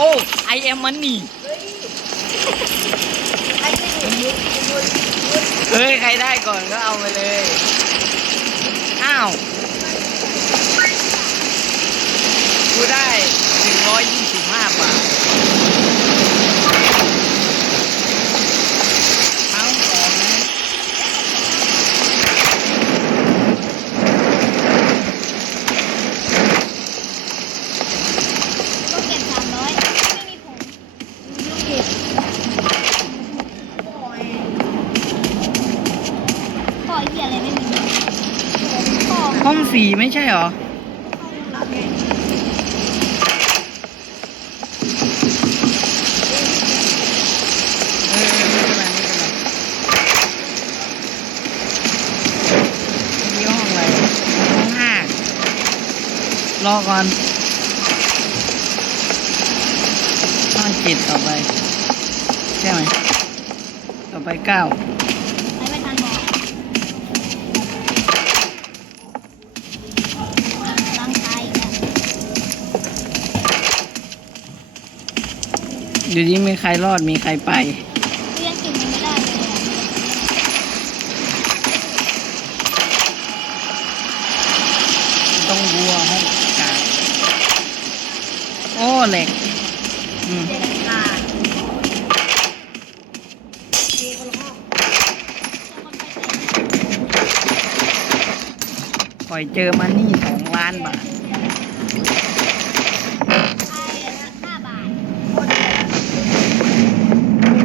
อ้ไอเอ็มมันนี่ไอ้ที่หนูมุดมุดมุดเฮ้ย ใครได้ก่อนก็เอาไปเลย อ้าวกูได้หนึ่งร้อยยี่สิบห้าบาทเอาสองนะ ก็เก็บสามร้อยไม่มีผม ลูกเด็กโอ้ย พ่อเหี้ยอะไรไม่มีพ่อ ห้องสี่ไม่ใช่เหรอ รับไง เออไม่เป็นไรไม่เป็นไรนี่ห้องอะไร ห้ องห้ารอก่อนห้องเจ็ดต่อไป ใช่ไหม ต่อไปเก้า อยู่ที่มีใครรอดมีใครไป เรียนเก่งยังไม่ได้เลยอะต้องวัวให้กาโอ้เหล็กอืมเด็กกาดีคนละห้องปล่อยเจอมันนี่สองล้านบาทอ้สิบห้าบาท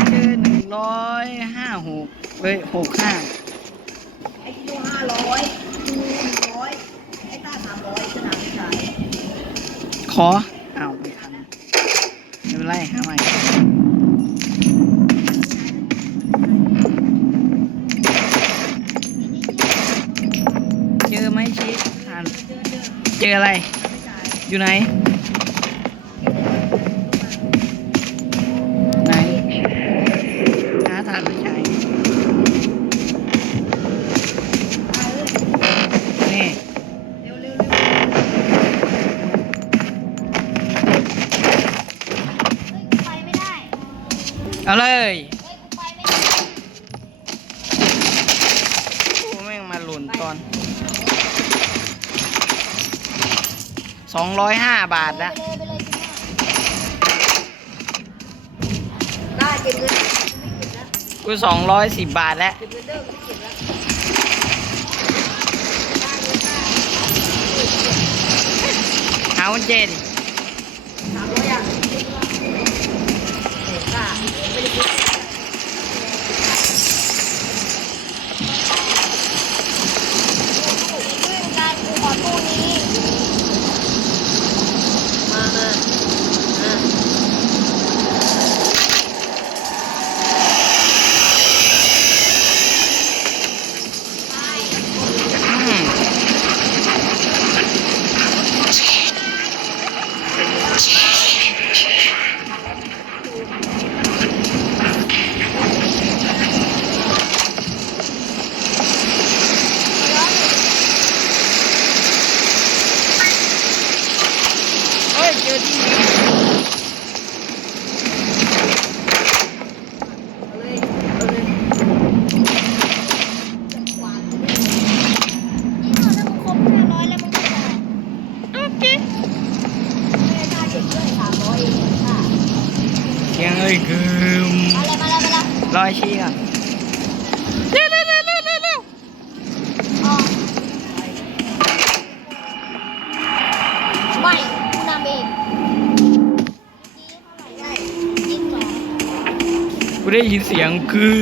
เจอหนึ่งร้อยห้าหกเฮ้ยหกห้าไอ้ที่ดูห้าร้อยดูหนึ่งร้อยไอ้ตาสามร้อยสนามชายขออ้าวไม่ทันไม่เป็นไรหาใหม่เจอไหมชิทันเจอเจอเจออะไรไม่จ่ายอยู่ไหนไหน เอาเลยเฮ้ยกูไปไม่ได้กูแม่งมาหล่นตอนสองร้อยห้าบาทไปละเลยไปเลยจริงมากได้เก็บเงินไม่เก็บแล้วกูสองร้อยสิบบาทแล้ว เก็บเงินเด้อไม่เก็บแล้วได้เงินได้หาวันเจน Yeah. เสียงเอ้ยกึมมาเลยมาเลยมาเลยรอยชี้ก่อนเร็วเร็วเร็วเร็วเร็วเร็วอ๋อไม่กูนำเองเมื่อกี้เท่าไหร่ได้ยี่สิบสองกูได้ยินเสียงคือ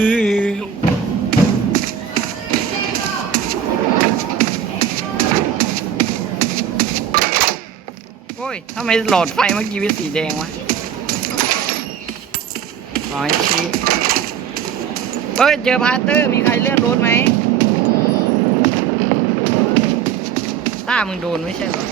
โอ้ยทำไมหลอดไฟเมื่อกี้เป็นสีแดงวะ ร้อยชี้เฮ้ย เจอพาร์เตอร์ มีใครเลือดรถไหมต้ามึงโดนไม่ใช่เหรอ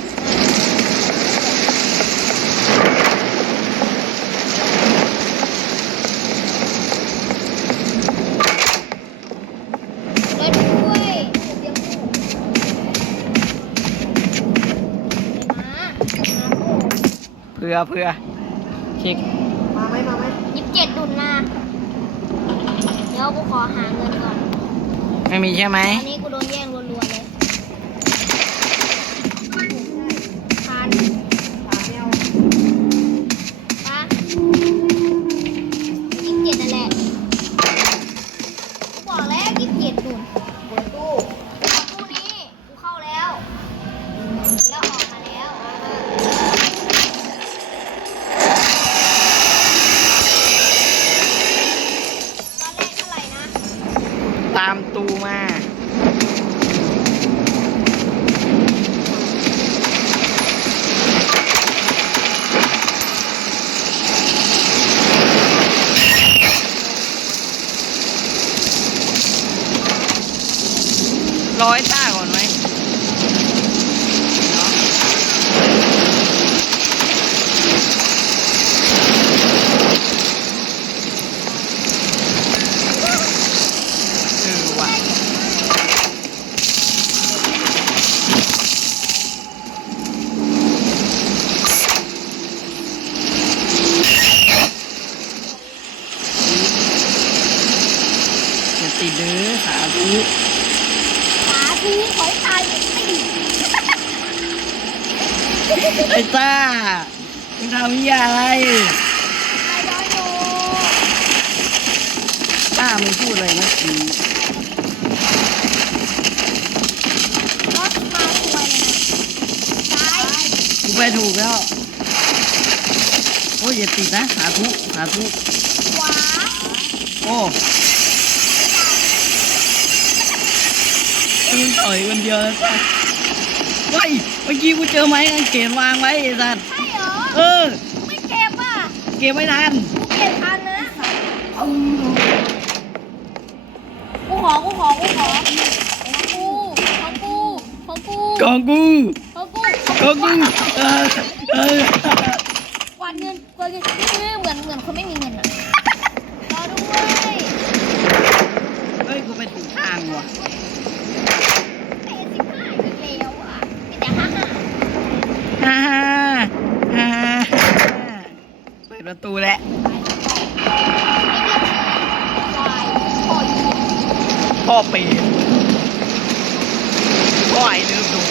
เลยด้วยเดี๋ยวกูมามากูเพื่อเพื่อเช็คมาไหมมาไหม ยี่สิบเจ็ดดุนมา เดี๋ยวกูขอหาเงินก่อน ไม่มีใช่ไหม อันนี้ ตามตูมา ร้อยต้าก่อนไหมเออว่ะ อย่าติดเด้อสาธุ สาธุขอให้ตายไม่ดีไอ้ต้ามึงทำเหี้ยอะไรตายร้อยโลต้ามึงพูดอะไรเมื่อกี้รถมาสวยเลยนะซ้ายกูไปถูกแล้วโอ้ยอย่าติดนะสาธุสาธุขวาโอ้ มึงต่อยคนเดียวแล้วต้าเฮ้ยเมื่อกี้กูเจอไม้กางเขนวางไว้ไอ้สัตว์ ใช่เหรอ เออ ไม่เก็บอะเก็บไม่ทัน กูเก็บทันนะกูขอ กูขอ กูขอ ของกู ของกู ของกู กองกู ของกูกองกู เออ เออกวาดเงินกวาดเงินนี่เหมือนเหมือนคนไม่มีเงินอะรอด้วย เฮ้ย กูไปถูกทางว่ะ เตะสิบห้าอีกแล้วอะมีแต่ห้าห้า ฮ่าฮ่าฮ่าฮ่าเประตูแล้วพ่อปีนพ่อไอ้ลืมดู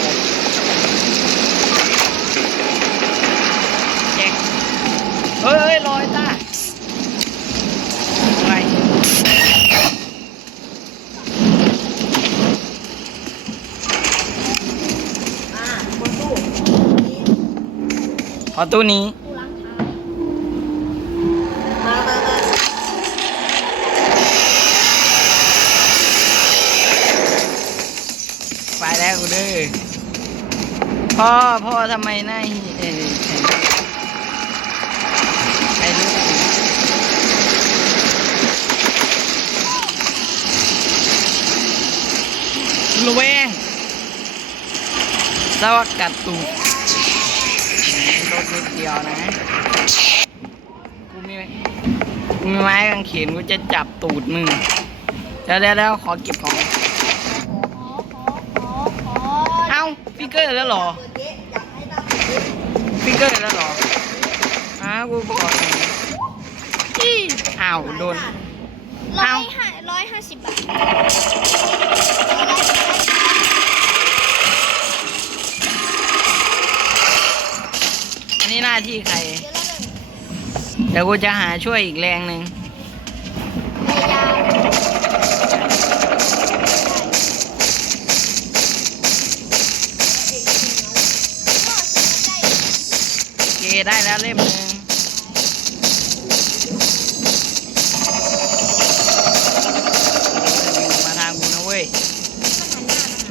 แจ็คเฮ้ยเฮ้ยลอยตาไปปิดตู้นี่ขอตู้นี้ มามามา ไป แล้วกูเด้อพ่อพ่อทำไมหน้าหีเอ้ยไปดูระแวงสวัสกัดตูดรถนิดเดียวนะ กูมีกูมีไม้กางเขนกูจะจับตูดมึงเดี๋ยวเดี๋ยวเดี๋ยวขอเก็บของ เอ้าฟิกเกอ ร์แล้วเหรอเปิดเก๊ะอยากให้หน้าเปิดเก๊ะฟิกเกอร์แล้วเหรออ้าวกูก่อนอี้อ้าวโดนร้อยห้าร้อยห้าสิบบาทอันนี้หน้าที่ใคร เดี๋ยวละหนึ่งเดี๋ยวกูจะหาช่วยอีกแรงหนึ่ง ได้แล้วเล่มหนึ่งมาทางกูนะเว้ย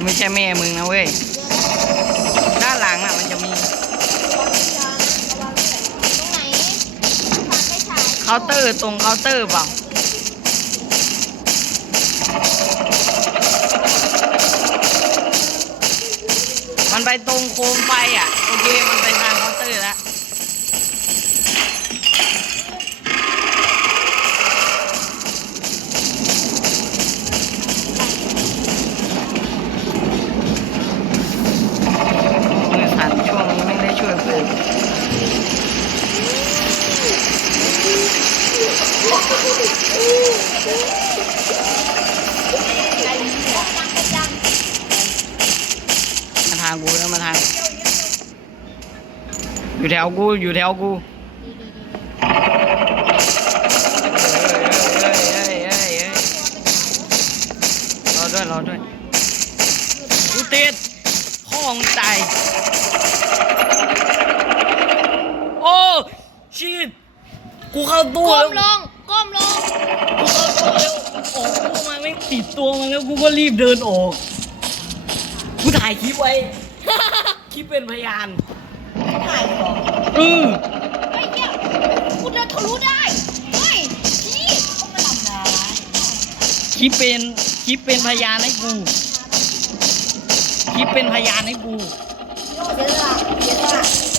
ไม่ใช่แม่มึงนะเว้ย ด้านหลังอะมันจะมี เคาน์เตอร์ตรงเคาน์เตอร์เปล่ามันไปตรงโคมไฟอะ โอเค มันไปทางเคาน์เตอร์แล้ว mặt hàng của mặt hàng dù theo cu dù theo cu rồi rồi rồi rồi tiết พื่อนอยู่แถวกูอยู่แถวกูเฮ้ยเฮ้ยเฮ้ยเฮ้ยเฮ้ยรอด้วยรอด้วยกูติดพ่อมึงตาย โอ้ชีดกูเข้าตู้ก้แล้มวลงก้มลงกูเข้าตู้แล้วออกตู้มาไม่ติดตัวมันแล้วกูก็รีบเดินออก กูถ่ายคลิปไว้ คลิปเป็นพยานถ่ายก่อนเออไอ้เหี้ยกูเดินทะลุได้เฮ้ยนี่ต้องมาทำได้คลิปเป็นคลิปเป็นพยานให้กู คลิปเป็นพยานให้กู เยเสียสละเสียสละ